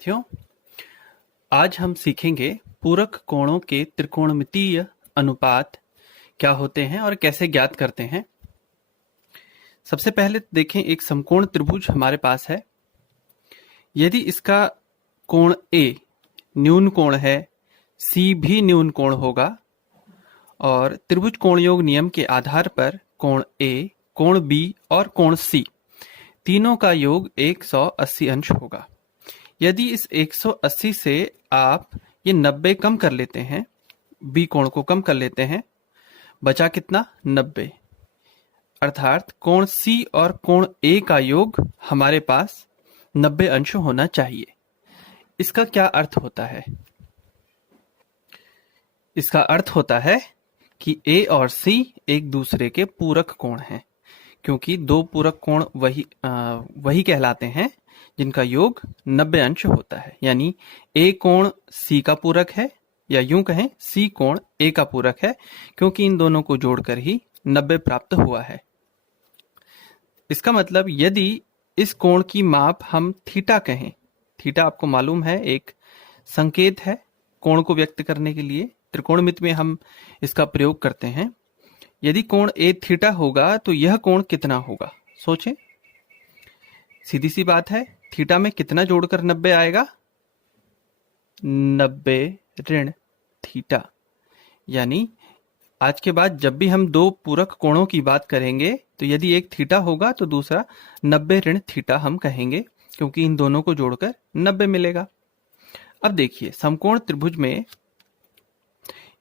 विद्यार्थियों, आज हम सीखेंगे पूरक कोणों के त्रिकोणमितीय अनुपात क्या होते हैं और कैसे ज्ञात करते हैं। सबसे पहले देखें, एक समकोण त्रिभुज हमारे पास है। यदि इसका कोण A न्यून कोण है, C भी न्यून कोण होगा और त्रिभुज कोण योग नियम के आधार पर कोण A, कोण B और कोण C तीनों का योग 180 अंश होगा। यदि इस 180 से आप ये 90 कम कर लेते हैं, बी कोण को कम कर लेते हैं, बचा कितना 90, अर्थात कोण C और कोण A का योग हमारे पास 90 अंश होना चाहिए। इसका क्या अर्थ होता है? इसका अर्थ होता है कि A और C एक दूसरे के पूरक कोण हैं, क्योंकि दो पूरक कोण वही कहलाते हैं जिनका योग 90 अंश होता है। यानी A कोण C का पूरक है, या यूं कहें C कोण A का पूरक है, क्योंकि इन दोनों को जोड़कर ही 90 प्राप्त हुआ है। इसका मतलब यदि इस कोण की माप हम थीटा कहें, थीटा आपको मालूम है एक संकेत है कोण को व्यक्त करने के लिए, त्रिकोणमिति में हम इसका प्रयोग करते हैं। यदि कोण A थीटा होगा तो यह कोण कितना होगा? सोचें, सीधी सी बात है, थीटा में कितना जोड़कर 90 आएगा? 90 ऋण थीटा। यानी आज के बाद जब भी हम दो पूरक कोणों की बात करेंगे तो यदि एक थीटा होगा तो दूसरा 90 ऋण थीटा हम कहेंगे, क्योंकि इन दोनों को जोड़कर 90 मिलेगा। अब देखिए, समकोण त्रिभुज में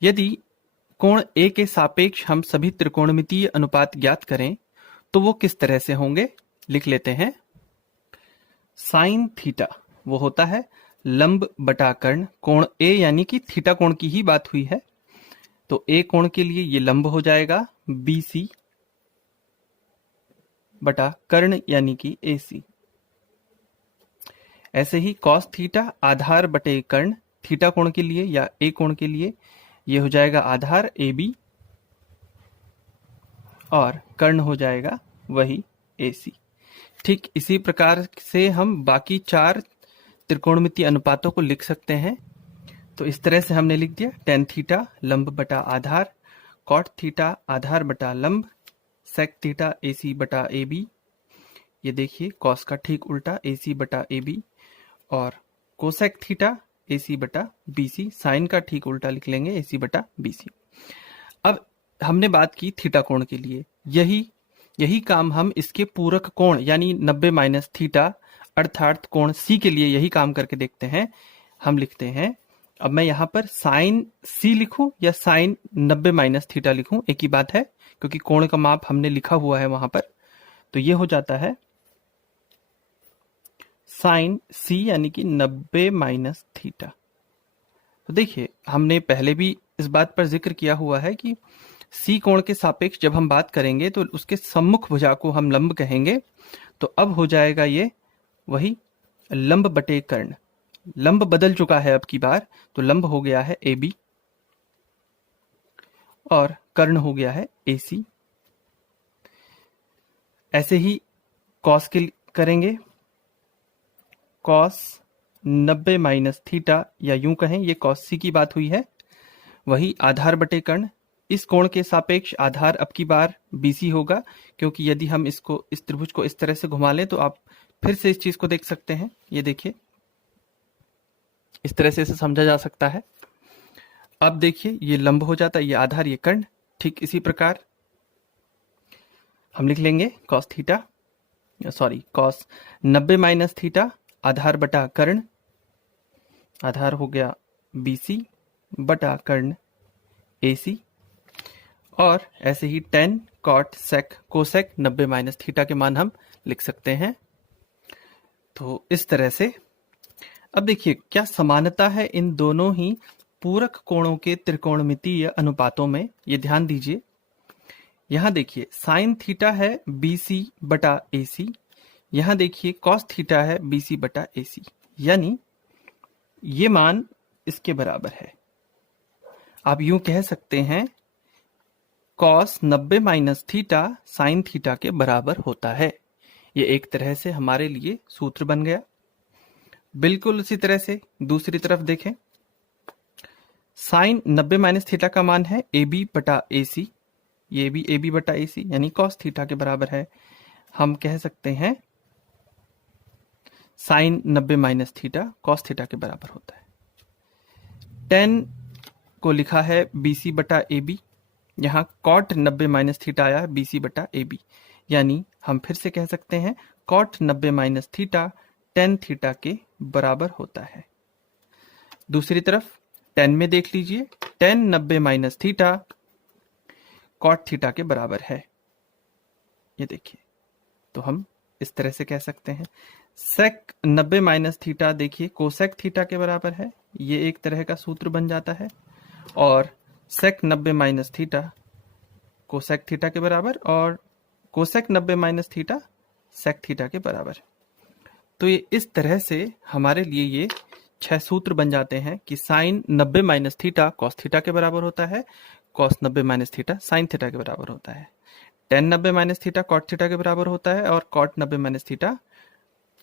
यदि कोण A के सापेक्ष हम सभी त्रिकोणमितीय अनुपात ज्ञात करें तो वो किस तरह से होंगे? लिख लेते हैं। साइन थीटा वो होता है लंब बटा कर्ण कोण A, यानी कि थीटा कोण की ही बात हुई है, तो A कोण के लिए ये लंब हो जाएगा BC बटा कर्ण यानी कि AC। ऐसे ही कॉस थीटा आधार बटे कर्ण थीटा कोण के लिए या A कोण के लिए ये हो जाएगा आधार AB और कर्ण हो जाएगा वही AC। ठीक इसी प्रकार से हम बाकी चार त्रिकोणमितीय अनुपातों को लिख सकते हैं। तो इस तरह से हमने लिख दिया tan थीटा लंब बटा आधार, cot थीटा आधार बटा लंब, sec थीटा AC बटा AB, ये देखिए cos का ठीक उल्टा AC बटा AB, और cosec थीटा AC बटा BC, साइन का ठीक उल्टा लिख लेंगे AC बटा BC। अब हमने बात की थीटा कोण के लिए, यही काम हम इसके पूरक कोण यानी 90 माइनस थीटा अर्थात कोण C के लिए यही काम करके देखते हैं। हम लिखते हैं, अब मैं यहां पर साइन C लिखूं या साइन 90 माइनस थीटा लिखूं, एक ही बात है, क्योंकि कोण का माप हमने लिखा हुआ है वहां पर। तो ये हो जाता है साइन C यानी कि 90 माइनस थीटा। तो देखिए, हमने पहले भी इस बात पर जिक्र किया हुआ है कि C कोण के सापेक्ष जब हम बात करेंगे तो उसके सम्मुख भुजा को हम लंब कहेंगे। तो अब हो जाएगा ये वही लंब बटे कर्ण, लंब बदल चुका है अब की बार, तो लंब हो गया है AB और कर्ण हो गया है AC। ऐसे ही कॉस के करेंगे, कॉस 90 माइनस थीटा, या यूं कहें ये कॉस C की बात हुई है, वही आधार बटे कर्ण। इस कोण के सापेक्ष आधार अब की बार BC होगा, क्योंकि यदि हम इस त्रिभुज को इस तरह से घुमा लें तो आप फिर से इस चीज को देख सकते हैं। ये देखिए, इस तरह से इसे समझा जा सकता है। अब देखिए, ये लंब हो जाता है, ये आधार ये कर्ण। ठीक इसी प्रकार हम लिख लेंगे cos theta, sorry cos 90 minus theta आधार बटा कर्ण, आधार हो गया BC बटा कर्ण AC, और ऐसे ही tan cot sec cosec 90 minus theta के मान हम लिख सकते हैं। तो इस तरह से अब देखिए क्या समानता है इन दोनों ही पूरक कोणों के त्रिकोणमितीय अनुपातों में, ये ध्यान दीजिए। यहां देखिए साइन थीटा है BC बटा AC, यहां देखिए कॉस थीटा है BC बटा AC, यानी ये मान इसके बराबर है। आप यूं कह सकते हैं cos 90 minus theta sine theta के बराबर होता है। ये एक तरह से हमारे लिए सूत्र बन गया। बिल्कुल उसी तरह से दूसरी तरफ देखें, साइन 90 माइनस थीटा का मान है ए बी बटा ए सी, ये भी ए बी बटा ए सी यानी कॉस थीटा के बराबर है। हम कह सकते हैं sine 90 minus theta cos theta के बराबर होता है। टेन को लिखा है बी सी बटा ए बी, यहाँ कॉट 90 माइनस थीटा आया बी सी बटा ए बी, यानी हम फिर से कह सकते हैं cot 90 minus theta tan theta के बराबर होता है। दूसरी तरफ टेन में देख लीजिए, tan 90 minus theta cot theta के बराबर है, ये देखिए। तो हम इस तरह से कह सकते हैं सेक 90 माइनस थीटा देखिए कोसेक थीटा के बराबर है, ये एक तरह का सूत्र बन जाता है, और sec 90 minus theta cosec theta के बराबर, और cosec 90 minus theta sec theta के बराबर। तो ये इस तरह से हमारे लिए ये 6 सूत्र बन जाते हैं कि sine 90 minus theta cos theta के बराबर होता है, cos 90 minus theta sine theta के बराबर होता है, tan 90 minus theta cot theta के बराबर होता है, और cot 90 minus theta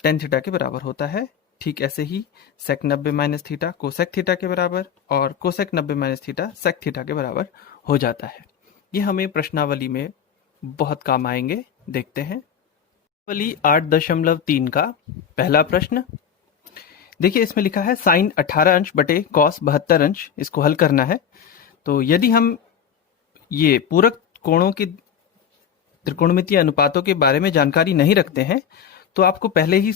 tan theta के बराबर होता है। ठीक ऐसे ही sec 90 minus theta cosec theta के बराबर और cosec 90 minus theta sec theta के बराबर हो जाता है। ये हमें प्रश्नावली में बहुत काम आएंगे, देखते हैं। प्रश्नावली 8.3 का पहला प्रश्न देखिए, इसमें लिखा है साइन 18 अंश बटे कॉस 72 अंश, इसको हल करना है। तो यदि हम ये पूरक कोणों के त्रिकोणमितीय अनुपातों के बारे में जानकारी नहीं रखते हैं तो आपको पहले ही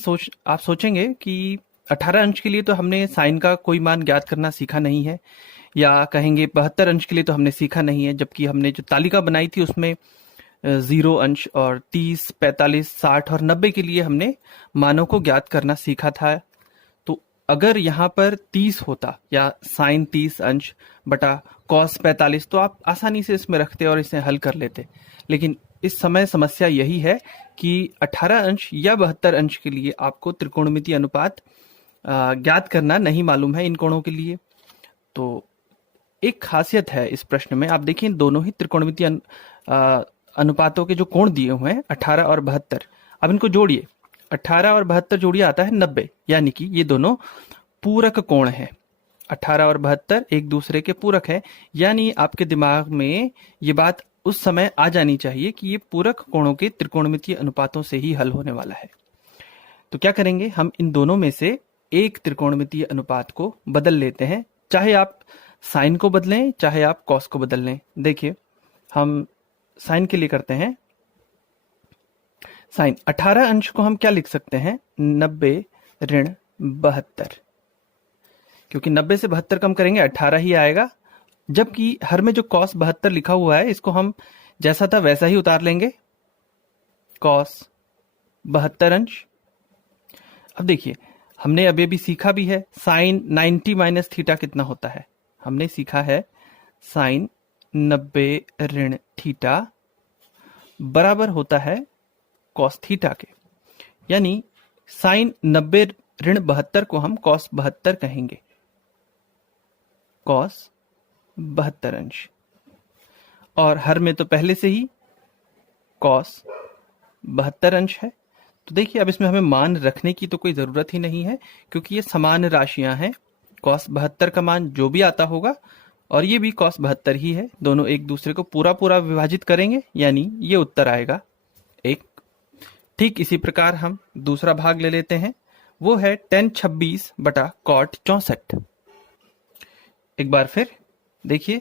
आप सोचेंगे कि 18 अंश के लिए तो हमने साइन का कोई मान ज्ञात करना सीखा नहीं है, या कहेंगे 72 अंश के लिए तो हमने सीखा नहीं है, जबकि हमने जो तालिका बनाई थी उसमें 0 अंश और 30, 45, 60 और 90 के लिए हमने मानों को ज्ञात करना सीखा था। तो अगर यहाँ पर 30 होता या साइन 30 अंश बटा कॉस 45 तो आप आसानी से इसमें रखते और इसे हल कर लेते, लेकिन इस समय समस्या यही है कि 18 अंश या 72 अंश के लिए आपको त्रिकोणमितीय अनुपात ज्ञात करना नहीं मालूम है इन कोणों के लिए। तो एक खासियत है इस प्रश्न में, आप देखिए दोनों ही त्रिकोणमितीय अनुपातों के जो कोण दिए हुए हैं 18 और 72, अब इनको जोड़िए, 18 और 72 जोड़िए आता है 90, यानी कि ये दोनों पूरक कोण है। 18 और 72 एक दूसरे के पूरक है, यानी आपके दिमाग में ये बात उस समय आ जानी चाहिए कि ये पूरक कोणों के त्रिकोणमितीय अनुपातों से ही हल होने वाला है। तो क्या करेंगे, हम इन दोनों में से एक त्रिकोणमितीय अनुपात को बदल लेते हैं, चाहे आप साइन को बदलें चाहे आप कॉस को बदल लें। देखिए हम साइन के लिए करते हैं, साइन 18 अंश को हम क्या लिख सकते हैं 90 ऋण 72, क्योंकि 90 से 72 कम करेंगे 18 ही आएगा, जबकि हर में जो कॉस 72 लिखा हुआ है इसको हम जैसा था वैसा ही उतार लेंगे, कॉस 72 अंश। अब देखिए हमने अभी भी सीखा भी है साइन 90 माइनस थीटा कितना होता है, हमने सीखा है साइन 90 ऋण थीटा बराबर होता है कॉस थीटा के, यानी साइन 90 ऋण 72 को हम कॉस 72 कहेंगे, कॉस 72 अंश। और हर में तो पहले से ही कॉस 72 अंश है, तो देखिए अब इसमें हमें मान रखने की तो कोई ज़रूरत ही नहीं है, क्योंकि ये समान राशियां हैं। कॉस 72 का मान जो भी आता होगा और ये भी कॉस 72 ही है, दोनों एक दूसरे को पूरा पूरा विभाजित करेंगे, यानी ये उत्तर आएगा 1। ठीक इसी प्रकार हम दूसरा भाग ले लेते हैं, वो है tan 26 बटा कॉट 64। एक बार फिर देखिए,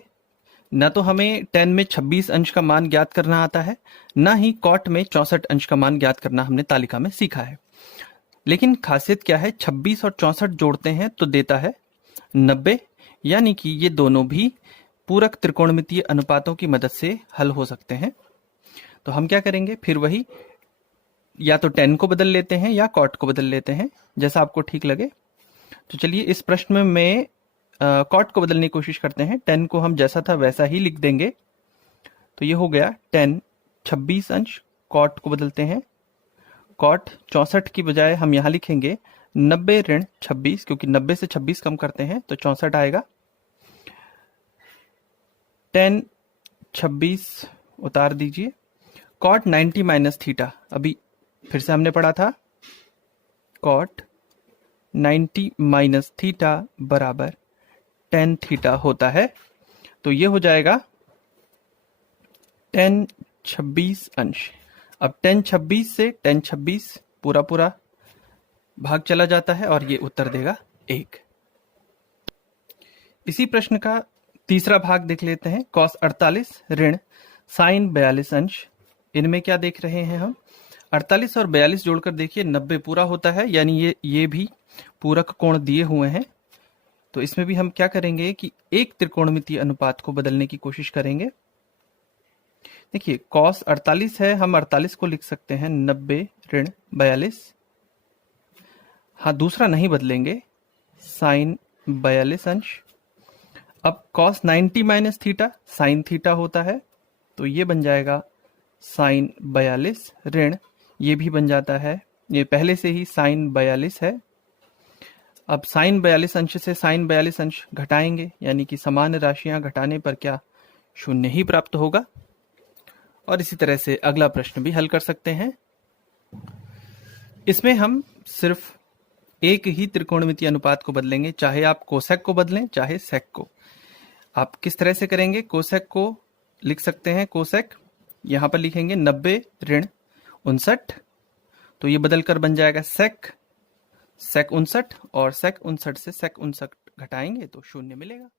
न तो हमें tan में 26 अंश का मान ज्ञात करना आता है, ना ही कॉट में 64 अंश का मान ज्ञात करना हमने तालिका में सीखा है। लेकिन खासियत क्या है, 26 और 64 जोड़ते हैं तो देता है 90, यानी कि ये दोनों भी पूरक त्रिकोणमितीय अनुपातों की मदद से हल हो सकते हैं। तो हम क्या करेंगे, फिर वही या तो tan को बदल लेते हैं या कॉट को बदल लेते हैं, जैसा आपको ठीक लगे। तो चलिए इस प्रश्न में मैं कॉट को बदलने की कोशिश करते हैं, tan को हम जैसा था वैसा ही लिख देंगे। तो ये हो गया tan 26 अंश, कॉट को बदलते हैं, कॉट 64 की बजाय हम यहाँ लिखेंगे 90 ऋण 26, क्योंकि 90 से 26 कम करते हैं तो 64 आएगा। tan 26 उतार दीजिए, कॉट 90 माइनस थीटा, अभी फिर से हमने पढ़ा था कॉट 90 माइनस थीटा बराबर टेन थीटा होता है। तो ये हो जाएगा 10 26 अंश। अब 10 26 से 10 26 पूरा पूरा भाग चला जाता है और ये उत्तर देगा 1। इसी प्रश्न का तीसरा भाग देख लेते हैं। cos 48 ऋण sin 42 अंश। इनमें क्या देख रहे हैं हम? 48 और 42 जोड़कर देखिए 90 पूरा होता है, यानी ये भी पूरक कोण दिए हुए हैं। तो इसमें भी हम क्या करेंगे कि एक त्रिकोणमितीय अनुपात को बदलने की कोशिश करेंगे। देखिए cos 48 है, हम 48 को लिख सकते हैं 90 ऋण 42। हाँ, दूसरा नहीं बदलेंगे, sin 42 अंश। अब cos 90 minus theta sine theta होता है, तो ये बन जाएगा साइन 42 ऋण, ये भी बन जाता है, ये पहले से ही साइन 42 है। अब साइन 42 अंश से साइन 42 अंश घटाएंगे, यानी कि समान राशियां घटाने पर क्या शून्य ही प्राप्त होगा। और इसी तरह से अगला प्रश्न भी हल कर सकते हैं। इसमें हम सिर्फ एक ही त्रिकोणमितीय अनुपात को बदलेंगे, चाहे आप कोसेक को बदलें चाहे सेक को। आप किस तरह से करेंगे? कोसेक को लिख सकते हैं, कोसेक यहां पर लिखेंगे 90 ऋण 59, तो ये बदलकर बन जाएगा सेक 59, और सेक 59 से सेक 59 घटाएंगे तो शून्य मिलेगा।